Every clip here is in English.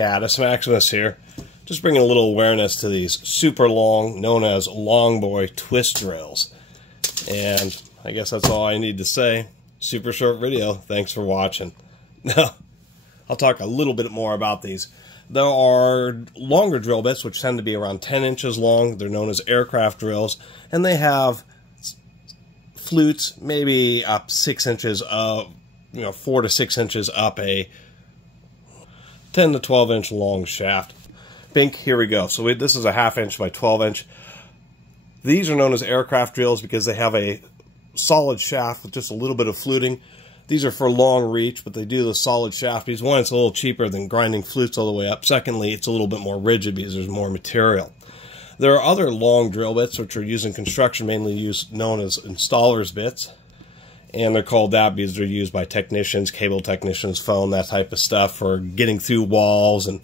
Catus, Maximus here. Just bringing a little awareness to these super long, known as long boy twist drills. And I guess that's all I need to say. Super short video. Thanks for watching. Now, I'll talk a little bit more about these. There are longer drill bits, which tend to be around 10 inches long. They're known as aircraft drills. And they have flutes, maybe up 6 inches, 4 to 6 inches up a 10 to 12 inch long shaft. Bink, here we go. So this is a 1/2 inch by 12 inch. These are known as aircraft drills because they have a solid shaft with just a little bit of fluting. These are for long reach, but they do the solid shaft because, one, it's a little cheaper than grinding flutes all the way up. Secondly, it's a little bit more rigid because there's more material. There are other long drill bits which are used in construction, mainly known as installer's bits. And they're called that because they're used by technicians, cable technicians, phone, that type of stuff, for getting through walls and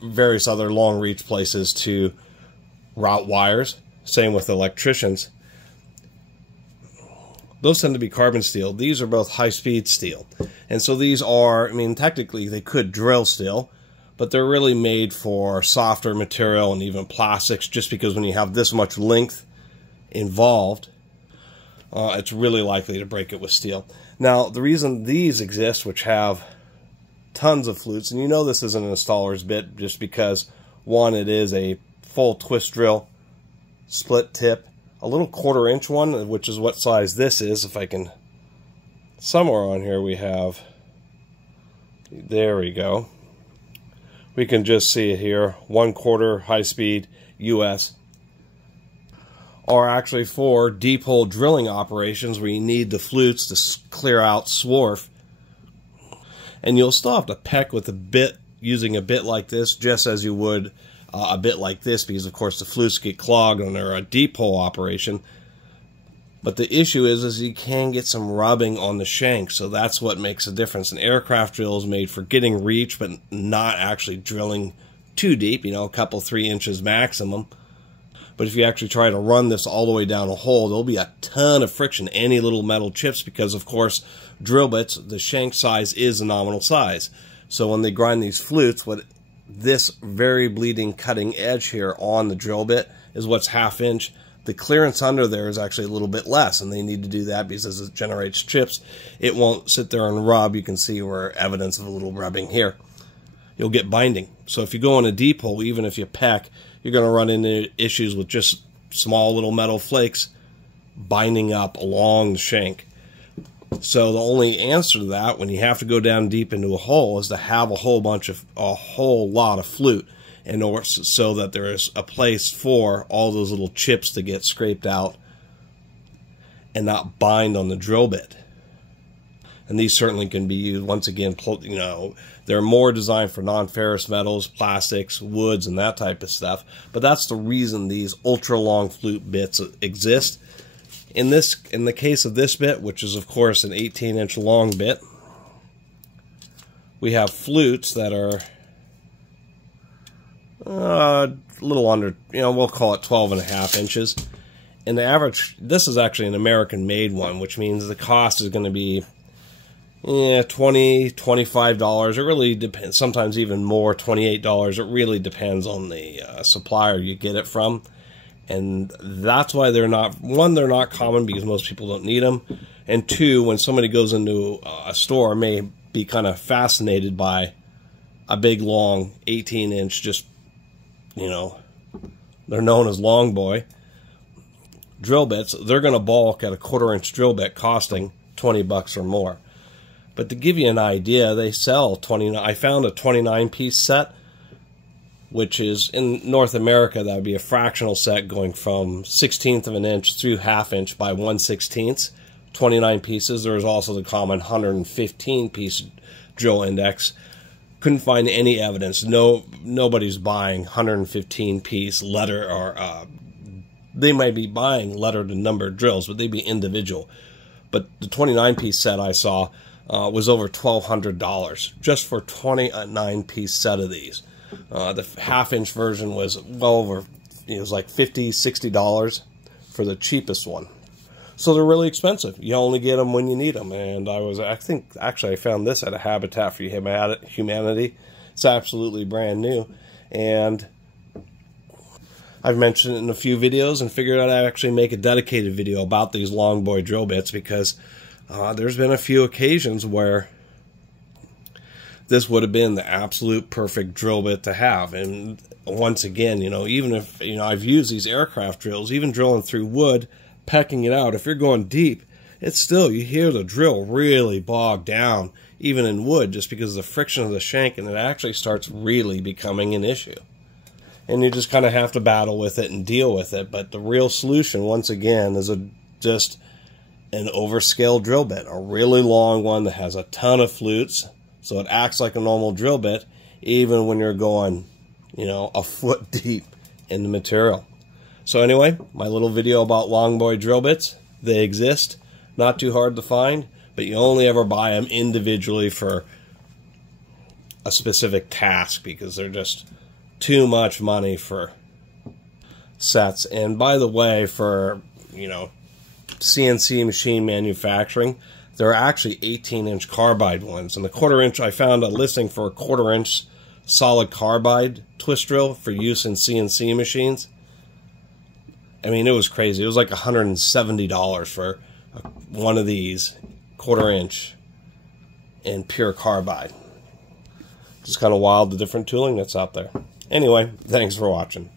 various other long reach places to route wires. Same with electricians. Those tend to be carbon steel. These are both high-speed steel. And so these are, I mean, technically they could drill steel, but they're really made for softer material and even plastics, just because when you have this much length involved, it's really likely to break it with steel. Now, the reason these exist, which have tons of flutes, and you know this is an installer's bit just because, one, it is a full twist drill, split tip, a little 1/4 inch one, which is what size this is. If I can, somewhere on here we have, there we go. We can just see it here, 1/4 high speed US. Are actually for deep hole drilling operations where you need the flutes to clear out swarf. And you'll still have to peck with a bit, using a bit like this, just as you would a bit like this, because of course the flutes get clogged when they're a deep hole operation. But the issue is you can get some rubbing on the shank, so that's what makes a difference. An aircraft drill is made for getting reach, but not actually drilling too deep, a couple 3 inches maximum. But if you actually try to run this all the way down a hole, there'll be a ton of friction, any little metal chips, because of course drill bits, the shank size is a nominal size. So when they grind these flutes, this very bleeding cutting edge here on the drill bit is what's 1/2 inch. The clearance under there is actually a little bit less, and they need to do that because as it generates chips, it won't sit there and rub. You can see where evidence of a little rubbing here. You'll get binding. So if you go in a deep hole, even if you peck, you're going to run into issues with just small little metal flakes binding up along the shank. So the only answer to that, when you have to go down deep into a hole, is to have a whole lot of flute, in order so that there is a place for all those little chips to get scraped out and not bind on the drill bit. And these certainly can be used, once again, they're more designed for non-ferrous metals, plastics, woods, and that type of stuff. But that's the reason these ultra-long flute bits exist. In the case of this bit, which is of course an 18-inch long bit, we have flutes that are a little under, we'll call it 12.5 inches. And the average, this is actually an American-made one, which means the cost is going to be $20, $25. It really depends, sometimes even more, $28. It really depends on the supplier you get it from. And that's why they're not, one, they're not common because most people don't need them. And two, when somebody goes into a store, may be kind of fascinated by a big, long 18-inch, just, they're known as long boy drill bits. They're going to balk at a 1/4 inch drill bit costing $20 or more. But to give you an idea, they sell 29. I found a 29-piece set, which is in North America, that would be a fractional set going from 1/16 of an inch through 1/2 inch by 1/16, 29 pieces. There is also the common 115-piece drill index. Couldn't find any evidence. Nobody's buying 115-piece letter, or they might be buying lettered and numbered drills, but they'd be individual. But the 29-piece set I saw was over $1,200 just for a 29-piece set of these. The 1/2 inch version was well over, it was like $50, $60 for the cheapest one. So they're really expensive. You only get them when you need them. And I think actually I found this at a Habitat for Humanity. It's absolutely brand new. And I've mentioned it in a few videos and figured out I'd actually make a dedicated video about these long boy drill bits, because there's been a few occasions where this would have been the absolute perfect drill bit to have. And once again, even if, I've used these aircraft drills, even drilling through wood, pecking it out, if you're going deep, it's still, you hear the drill really bog down, even in wood, just because of the friction of the shank, and it actually starts really becoming an issue. And you just kind of have to battle with it and deal with it. But the real solution, once again, is just an overscaled drill bit, a really long one that has a ton of flutes, so it acts like a normal drill bit, even when you're going, a foot deep in the material. So anyway, my little video about long boy drill bits, they exist. Not too hard to find, but you only ever buy them individually for a specific task, because they're just too much money for sets. And by the way, for, CNC machine manufacturing, there are actually 18-inch carbide ones. And the 1/4-inch, I found a listing for a 1/4-inch solid carbide twist drill for use in CNC machines. I mean, it was crazy. It was like $170 for one of these 1/4-inch in pure carbide. Just kind of wild, the different tooling that's out there. Anyway, thanks for watching.